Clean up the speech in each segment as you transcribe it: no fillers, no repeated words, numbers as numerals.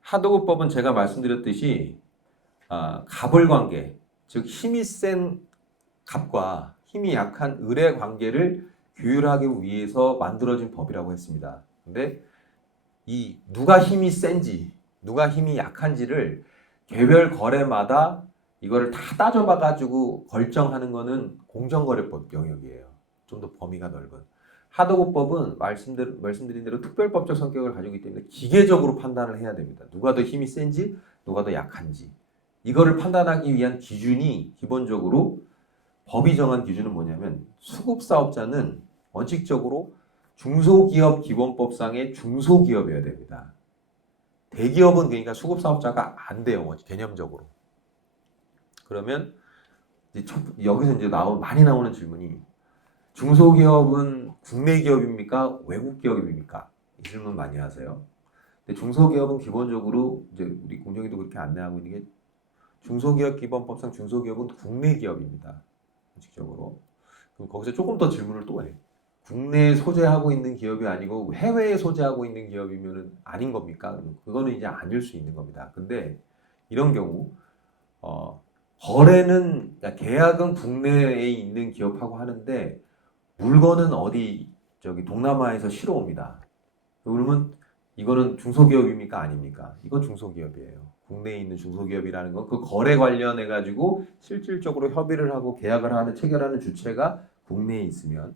하도급법은 제가 말씀드렸듯이 갑을관계, 즉 힘이 센 갑과 힘이 약한 을의 관계를 규율하기 위해서 만들어진 법이라고 했습니다. 근데 이 누가 힘이 센지 누가 힘이 약한지를 개별 거래마다 이거를 다 따져봐 가지고 결정하는 거는 공정거래법 영역이에요. 좀 더 범위가 넓은. 하도급법은 말씀드린 대로 특별법적 성격을 가지고 있기 때문에 기계적으로 판단을 해야 됩니다. 누가 더 힘이 센지 누가 더 약한지 이거를 판단하기 위한 기준이 기본적으로 법이 정한 기준은 뭐냐면 수급사업자는 원칙적으로 중소기업 기본법상의 중소기업이어야 됩니다. 대기업은 그러니까 수급사업자가 안 돼요. 개념적으로. 그러면 여기서 이제 많이 나오는 질문이 중소기업은 국내 기업입니까? 외국 기업입니까? 이 질문 많이 하세요. 근데 중소기업은 기본적으로 이제 우리 공정위도 그렇게 안내하고 있는 게 중소기업 기본법상 중소기업은 국내 기업입니다. 원칙적으로. 그럼 거기서 조금 더 질문을 또 해. 국내에 소재하고 있는 기업이 아니고 해외에 소재하고 있는 기업이면 아닌 겁니까? 그거는 이제 아닐 수 있는 겁니다. 근데 이런 경우 거래는 그러니까 계약은 국내에 있는 기업하고 하는데 물건은 어디 동남아에서 실어 옵니다. 그러면 이거는 중소기업입니까? 아닙니까? 이건 중소기업이에요. 국내에 있는 중소기업이라는 건 그 거래 관련해 가지고 실질적으로 협의를 하고 계약을 하는 체결하는 주체가 국내에 있으면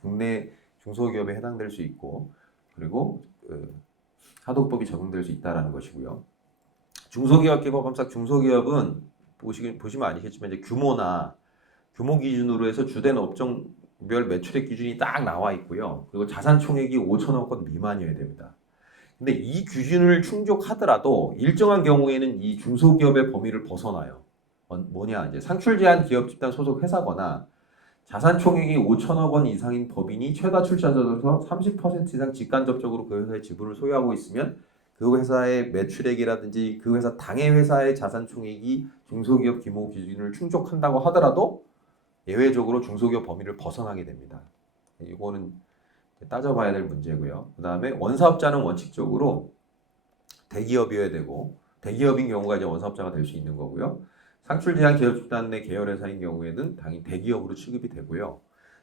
국내 중소기업에 해당될 수 있고 그리고 하도급법이 적용될 수 있다라는 것이고요. 중소기업 기법법상 중소기업은 보시면 아시겠지만 이제 규모 기준으로 해서 주된 업종별 매출액 기준이 딱 나와 있고요. 그리고 자산 총액이 5천억 원 미만이어야 됩니다. 근데 이 기준을 충족하더라도 일정한 경우에는 이 중소기업의 범위를 벗어나요. 뭐냐 이제 상출 제한 기업 집단 소속 회사거나 자산 총액이 5천억 원 이상인 법인이 최다 출자자로서 30% 이상 직간접적으로 그 회사의 지분을 소유하고 있으면 그 회사의 매출액이라든지 그 회사 당해 회사의 자산 총액이 중소기업 규모 기준을 충족한다고 하더라도 예외적으로 중소기업 범위를 벗어나게 됩니다. 이거는 따져봐야 될 문제고요. 그 다음에 원사업자는 원칙적으로 대기업이어야 되고 대기업인 경우가 이제 원사업자가 될 수 있는 거고요. 상출 제한 기업 집단 내 계열 회사인 경우에는 당연히 대기업으로 취급이 되고요.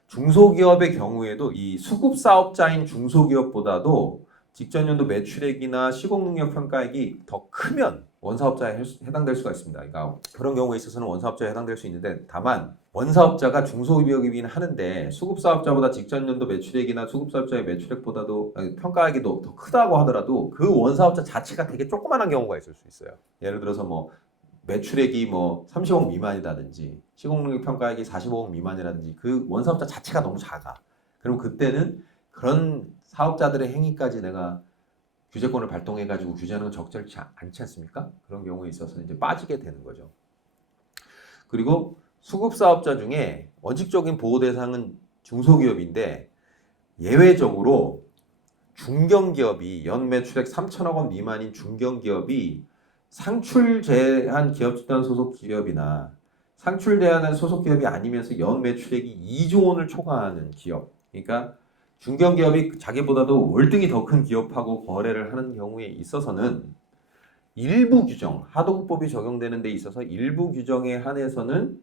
중소기업의 경우에도 이 수급 사업자인 중소기업보다도 직전 연도 매출액이나 시공 능력 평가액이 더 크면 원사업자에 해당될 수가 있습니다. 그러니까 그런 경우에 있어서는 원사업자에 해당될 수 있는데 다만 원사업자가 중소기업이긴 하는데 수급사업자보다 직전 연도 매출액이나 수급사업자의 매출액보다도 평가액이 더 크다고 하더라도 그 원사업자 자체가 되게 조그만한 경우가 있을 수 있어요. 예를 들어서 뭐 매출액이 뭐 30억 미만이라든지 시공능력 평가액이 45억 미만이라든지 그 원사업자 자체가 너무 작아. 그럼 그때는 그런 사업자들의 행위까지 내가 규제권을 발동해가지고 규제하는 건 적절치 않지 않습니까? 그런 경우에 있어서 이제 빠지게 되는 거죠. 그리고 수급사업자 중에 원칙적인 보호 대상은 중소기업인데 예외적으로 중견기업이 연 매출액 3천억 원 미만인 중견기업이 상출 제한 기업 집단 소속 기업이나 상출 제한 소속 기업이 아니면서 연 매출액이 2조 원을 초과하는 기업. 그러니까 중견기업이 자기보다도 월등히 더 큰 기업하고 거래를 하는 경우에 있어서는 일부 규정, 하도급법이 적용되는 데 있어서 일부 규정에 한해서는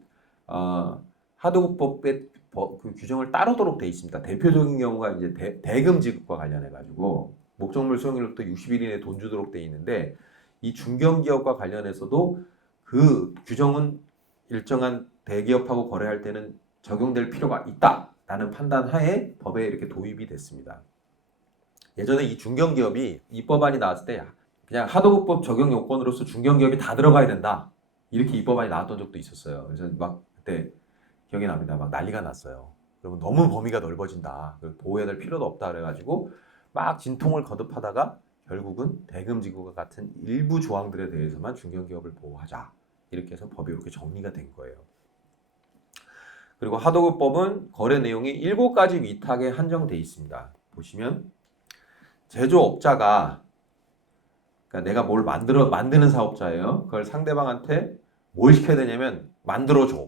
하도급법의 그 규정을 따르도록 돼 있습니다. 대표적인 경우가 이제 대금 지급과 관련해 가지고 목적물 수령일로부터 60일 이내에 돈 주도록 돼 있는데 이 중견기업과 관련해서도 그 규정은 일정한 대기업하고 거래할 때는 적용될 필요가 있다라는 판단 하에 법에 이렇게 도입이 됐습니다. 예전에 이 중견기업이 입법안이 나왔을 때 그냥 하도급법 적용 요건으로서 중견기업이 다 들어가야 된다. 이렇게 입법안이 나왔던 적도 있었어요. 그래서 막 그때 기억이 납니다. 막 난리가 났어요. 그러면 너무 범위가 넓어진다. 보호해야 될 필요도 없다. 그래가지고 막 진통을 거듭하다가 결국은 대금지구와 같은 일부 조항들에 대해서만 중견기업을 보호하자. 이렇게 해서 법이 이렇게 정리가 된 거예요. 그리고 하도급법은 거래 내용이 7가지 위탁에 한정돼 있습니다. 보시면 제조업자가 그러니까 내가 뭘 만드는 사업자예요. 그걸 상대방한테 뭘 시켜야 되냐면 만들어줘.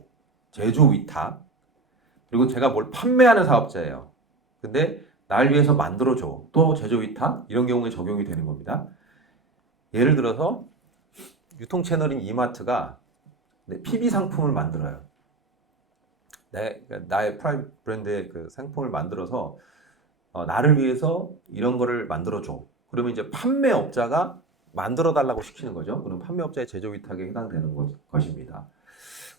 제조 위탁. 그리고 제가 뭘 판매하는 사업자예요. 근데 날 위해서 만들어줘. 또 제조 위탁. 이런 경우에 적용이 되는 겁니다. 예를 들어서 유통 채널인 이마트가 PB 상품을 만들어요. 나의 프라이빗 브랜드의 그 상품을 만들어서 나를 위해서 이런 거를 만들어줘. 그러면 이제 판매업자가 만들어 달라고 시키는 거죠. 그럼 판매업자의 제조 위탁에 해당되는 것입니다.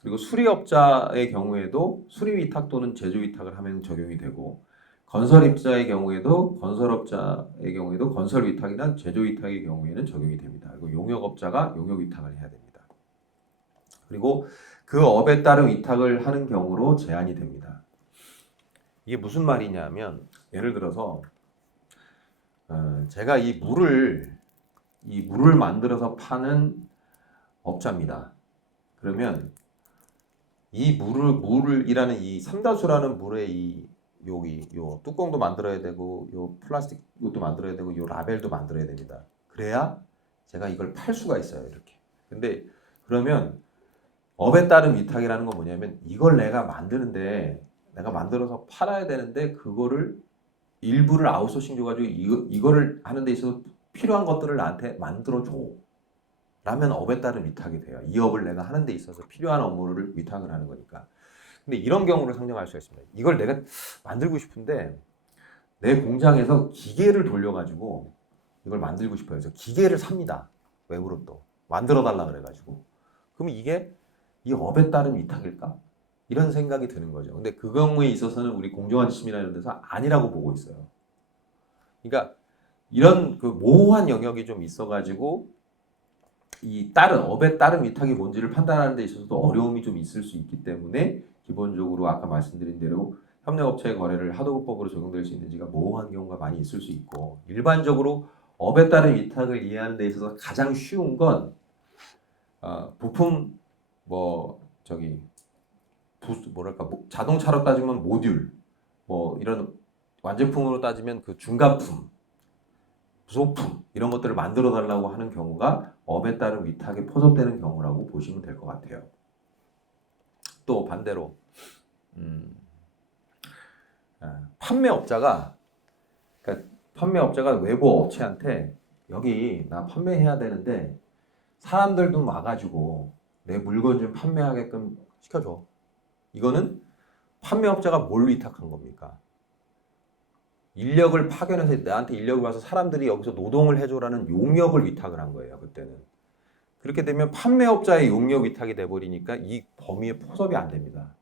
그리고 수리업자의 경우에도 수리 위탁 또는 제조 위탁을 하면 적용이 되고, 건설업자의 경우에도 건설 위탁이나 제조 위탁의 경우에는 적용이 됩니다. 그리고 용역업자가 용역 위탁을 해야 됩니다. 그리고 그 업에 따른 위탁을 하는 경우로 제한이 됩니다. 이게 무슨 말이냐면, 예를 들어서 제가 이 물을 만들어서 파는 업자입니다. 그러면 이 물이라는 이 삼다수라는 물의 요 뚜껑도 만들어야 되고, 요 플라스틱 이것도 만들어야 되고, 요 라벨도 만들어야 됩니다. 그래야 제가 이걸 팔 수가 있어요, 이렇게. 근데 그러면 업에 따른 위탁이라는 건 뭐냐면, 이걸 내가 만들어서 팔아야 되는데, 그거를 일부를 아웃소싱 줘가지고 이거를 하는 데 있어서 필요한 것들을 나한테 만들어줘. 라면 업에 따른 위탁이 돼요. 이 업을 내가 하는 데 있어서 필요한 업무를 위탁을 하는 거니까. 근데 이런 경우를 상정할 수가 있습니다. 이걸 내가 만들고 싶은데 내 공장에서 기계를 돌려가지고 이걸 만들고 싶어요. 그래서 기계를 삽니다. 외부로 또 만들어 달라 그래가지고. 그러면 이게 이 업에 따른 위탁일까? 이런 생각이 드는 거죠. 근데 그 경우에 있어서는 우리 공정한 지침이나 이런 데서 아니라고 보고 있어요. 그러니까 이런 그 모호한 영역이 좀 있어가지고 업에 따른 위탁이 뭔지를 판단하는 데 있어서도 어려움이 좀 있을 수 있기 때문에 기본적으로 아까 말씀드린 대로 협력업체의 거래를 하도급법으로 적용될 수 있는지가 모호한 경우가 많이 있을 수 있고, 일반적으로 업에 따른 위탁을 이해하는 데 있어서 가장 쉬운 건 부품 자동차로 따지면 모듈, 이런 완제품으로 따지면 그 중간품, 부속품 이런 것들을 만들어 달라고 하는 경우가 업에 따른 위탁에 포섭되는 경우라고 보시면 될 것 같아요. 또 반대로 판매업자가 외부 업체한테 여기 나 판매해야 되는데 사람들 좀 와가지고 내 물건 좀 판매하게끔 시켜줘. 이거는 판매업자가 뭘 위탁한 겁니까? 인력을 파견해서 나한테 인력이 와서 사람들이 여기서 노동을 해줘라는 용역을 위탁을 한 거예요, 그때는. 그렇게 되면 판매업자의 용역 위탁이 돼버리니까 이 범위에 포섭이 안 됩니다.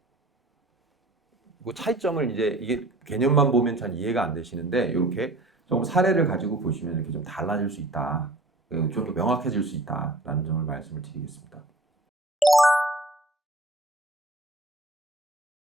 그 차이점을 이게 개념만 보면 잘 이해가 안 되시는데, 이렇게 좀 사례를 가지고 보시면 이렇게 좀 달라질 수 있다. 좀 더 명확해질 수 있다라는 점을 말씀을 드리겠습니다.